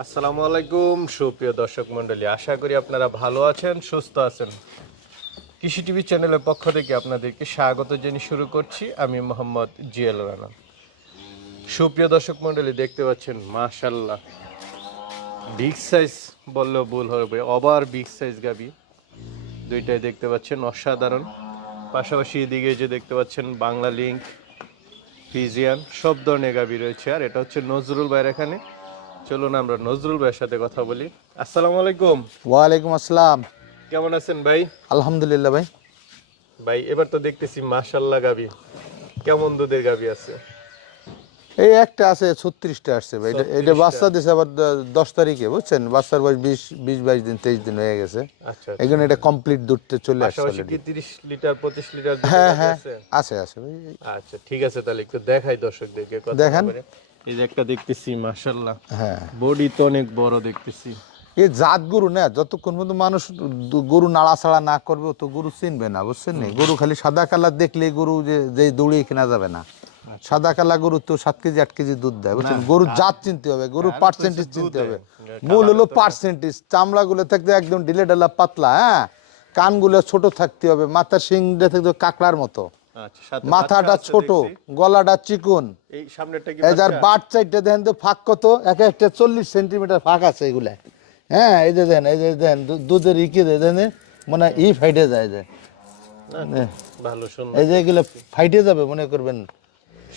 আসসালামু আলাইকুম সুপ্রিয় দর্শক মণ্ডলী, আশা করি আপনারা ভালো আছেন, সুস্থ আছেন। কৃষি টিভি চ্যানেলের পক্ষ থেকে আপনাদেরকে স্বাগত জানিয়ে শুরু করছি। আমি মোহাম্মদ জিএল রানা। সুপ্রিয় দর্শক মণ্ডলী, দেখতে পাচ্ছেন মাশাআল্লাহ বিগ সাইজ বললেও ভুল হবে, ওভার বিগ সাইজ গাবি দুইটাই দেখতে পাচ্ছেন অসাধারণ। পাশাপাশি এদিকে যে দেখতে পাচ্ছেন বাংলা লিঙ্ক, ফিজিয়ান সব ধরনের গাবি রয়েছে। আর এটা হচ্ছে নজরুল ভাইয়ের এখানে। চলুন আমরা নজরুল ভাইয়ের সাথে কথা বলি। আসসালামু আলাইকুম। ওয়ালাইকুম আসসালাম। কেমন আছেন ভাই? আলহামদুলিল্লাহ ভাই। ভাই এবার তো দেখতেছি মাশাআল্লাহ গাবি, কেমন দুধের গাবি আছে? এই একটা আছে 36টা আসছে ভাই। এটা 36টা বাচ্চা দিছে আবার 10 তারিখে, বুঝছেন? বাচ্চার বয়স 20-22 দিন 23 দিন হয়ে গেছে। আচ্ছা, এখানে এটা কমপ্লিট দুধতে চলে আসছে পাশাপাশি কি অলরেডি। 30 লিটার 25 লিটার দুধের হ্যাঁ গাভী হ্যাঁ আছে? আছে ভাই। আচ্ছা ঠিক আছে, তাহলে একটু দেখাই দর্শকদেরকে কথা দেখান। বলে। এই যে একটা দেখতেছি মাশাআল্লাহ, হ্যাঁ, বডি তো অনেক বড় দেখতেছি। এই জাত গরু না, যতক্ষণ পর্যন্ত মানুষ গরু নাড়াচাড়া না করবে তো গরু চিনবে না, বুঝছেন? না গরু খালি সাদা কালার দেখলেই গরু যে দৌড়িয়ে কেনা যাবে না। সাদা কালা গরু তো 7 কেজি 8 কেজি দুধ দেয়, বুঝছেন? গরুর জাত চিনতে হবে, গরুর পার্সেন্টেজ চিনতে হবে। মূল হলো পার্সেন্টেজ। চামড়াগুলো থাকতে একদম ঢিলে ঢালা পাতলা, হ্যাঁ, কানগুলো ছোট থাকতে হবে, মাথার শিংটা থাকতে কাঁকড়ার মতো, আচ্ছা, সাথে মাথাটা ছোট, গলাটা চিকন। এই সামনেরটা কি এই যার বাট চাইটা দেখেন তো ফাঁক কত, এক একটা 40 সেন্টিমিটার ফাঁক আছে এগুলা। হ্যাঁ, এই যে দেন, এই যে দেন দুধের ইকে দেন, মনে হয় ফাইটে যায় যে, ভালো সুন্দর। এই যে এগুলো ফাইটে যাবে মনে করবেন।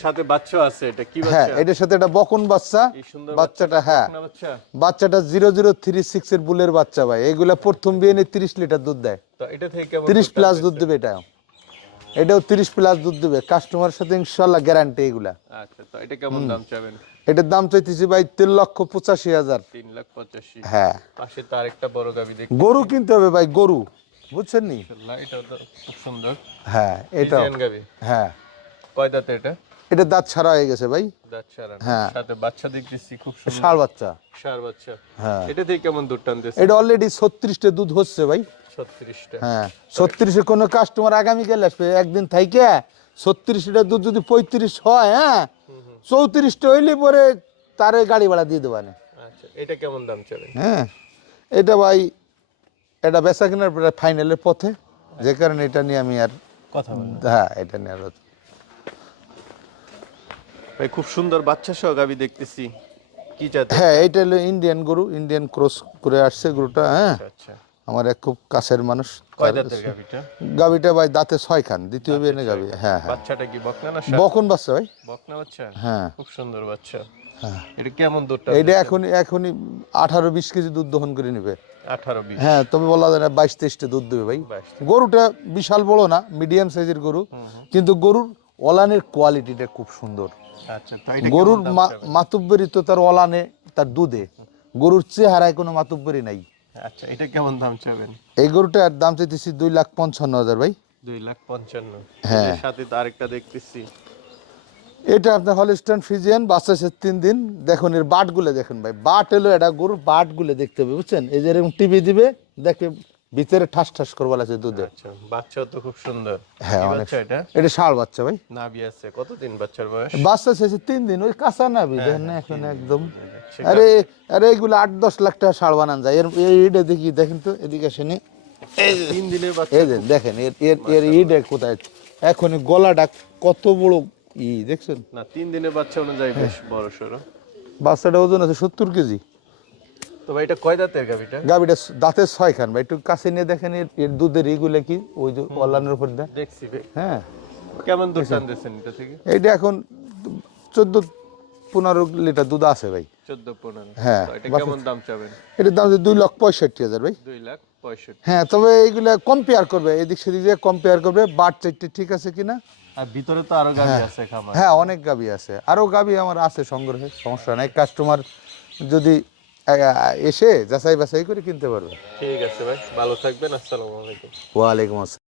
সাথে বাচ্চা আছে, এটা কি হ্যাঁ, বাচ্চা? এটার সাথে একটা বকন বাচ্চা। এই সুন্দর বাচ্চাটা, হ্যাঁ, বকনা বাচ্চা। বাচ্চাটা 0036 এর বুলের বাচ্চা ভাই। এগুলা প্রথম বিয়ে 30 লিটার দুধ দেয়। তো এটা থেকে কেমন 30 প্লাস টানতেছে? দুধ দেবে এটাও 30 প্লাস দুধ দেবে। কাস্টমার সাথে ইনশাআল্লাহ গ্যারান্টি এগুলা। আচ্ছা, তো এটা কেমন দাম চাবেন? এটার দাম চাইতেছি ভাই 3,85,000। 3,85,000। হ্যাঁ, পাশে তো আরেকটা বড় গাবি দেখি। গরু কিনতে হবে ভাই, গরু, বুঝছেন নি? মাশাআল্লাহ, এটাও তো খুব সুন্দর। হ্যাঁ, এটাও, ফ্রিজিয়ান গাবি। হ্যাঁ, কয় দাঁতে এটা? এটা দাঁত ছাড়া হয়ে গেছে ভাই। দাঁত ছাড়া না? হ্যাঁ। সাথে বাচ্চা দেখতেছি খুব সুন্দর। ষাঁড় বাচ্চা। ষাঁড় বাচ্চা। হ্টা এটা থেকে কেমন দুধ টানতেছে? এটা অলরেডি 36টা দুধ হচ্ছে ভাই। 36টা। হ্যাঁ, 36 এ কোনো কাস্টমার আগামী গেলে আসবে একদিন থাইকে 36টা দুধ যদি 35 হয়, হ্যাঁ, 34টা হইলে পরে তারে গাড়ি ভাড়া দিয়ে দেবানে। আচ্ছা, এটা কেমন দাম চাবেন? হ্যাঁ, এটা ভাই, এটা বেচা কেনার ফাইনালের পথে, যে কারণে এটা নিয়ে আমি আর কথা বলেন। হ্যাঁ, এটা নিয়ে আর ভাই খুব সুন্দর বাচ্চা সহ গাবি দেখতেছি, কি জাতের? হ্যাঁ, এটা হলো ইন্ডিয়ান গরু, ইন্ডিয়ান ক্রস করে আসছে গরুটা। হ্যাঁ, আচ্ছা। আমার এক খুব কাছের মানুষ। কয় দাঁতের গাবিটা? গাবিটা ভাই দাঁতে 6 খান, দ্বিতীয় বিয়ে গাবি। হ্যাঁ হ্যাঁ, বাচ্চাটা কি বকনা না ষাঁড়? বকন বাচ্চা ভাই। বকনা বাচ্চা? হ্যাঁ, খুব সুন্দর বাচ্চা। হ্যাঁ, এটা কেমন দুধ এইটা টানতেছে? এখনই 18-20 কেজি দুধ দহন করে নেবে। 18-20? হ্যাঁ, তবে বলা যায় না 22-23টা দুধ দেবে ভাই। 22। গরুটা বিশাল বড় না, মিডিয়াম সাইজের গরু, কিন্তু গরুর ওলানের কোয়ালিটিটা খুব সুন্দর। আচ্ছা, তো এটা গরুর কেমন দাম চাবেন? মাতুব্বরি তো তার ওলানে, তার দুধে। গরুর চেহারায় কোনো মাতুব্বরি নাই। আচ্ছা, এটা কেমন দাম চাবেন? এই গরুটার দাম চাইতেছি 2,55,000 ভাই। 2,55,000। হ্যাঁ। এর সাথে তো আরেকটা দেখতেছি। এটা আপনার হলস্টাইন ফ্রিজিয়ান, বাচ্চা আছে 3 দিন। দেখুন এর বাটগুলো দেখুন ভাই, বাট এলো এটা গরুর বাটগুলো দেখতে হবে, বুঝছেন? এই যে এরকম টিভি দিবে, দেখে ভিতরে ঠাস ঠাস করবার আছে দুধে। আচ্ছা, বাচ্চাও তো খুব সুন্দর। হ্যাঁ, কি অনেক। বাচ্চা এটা? এটা ষাঁড় বাচ্চা ভাই। নাভি আছে কতদিন বাচ্চার বয়স? বাচ্চা আছে 3 দিন, ওই কাঁচা নাবি দেখেন না এখন একদম। সে আরে আরে এগুলো 8-10 লাখ টাকা ষাঁড় বানান যায়। এইটা দেখি, দেখেন তো এদিকে আসেনি। 3 দিনের বাচ্চা। এই যে দেখেন এর ইটা কোথায়, এখন গলাটা কত বড় দেখছেন? না, 3 দিনের বাচ্চা অনুযায়ী বেশ বড় সরো। বাচ্চাটা ওজন আছে 70 কেজি। তো ভাই এটা কয় দাঁতের গাবিটা? গাবিটা দাঁতে 6 খান ভাই। একটু কাছে নিয়ে দেখেন এর দুধের ইগুলো কি, ওই যে অলানের উপর দেয়। দেখছি ভাই। হ্যাঁ, কেমন দুধ টানতেছেন এটা থেকে? এইটা এখন 14-15 লিটার দুধ আছে ভাই। 14-15। হ্যাঁ, তো এটা কেমন দাম চাবেন? এটার দাম 2,65,000 ভাই। 2,65,000। হ্যাঁ, তবে এইগুলা কম্পেয়ার করবে, এদিক সেদিক দিয়ে কম্পেয়ার করবে, বাট চারটে ঠিক আছে কিনা। আর ভিতরে তো আরো গাবি আছে খামার। হ্যাঁ, অনেক গাবি আছে, আরো গাবি আমার আছে সংগ্রহে, সমস্যা নাই। কাস্টমার যদি এসে যাচাই বাছাই করে কিনতে পারবে। ঠিক আছে ভাই, ভালো থাকবেন। আসসালামু আলাইকুম। ওয়ালাইকুম আসসালাম।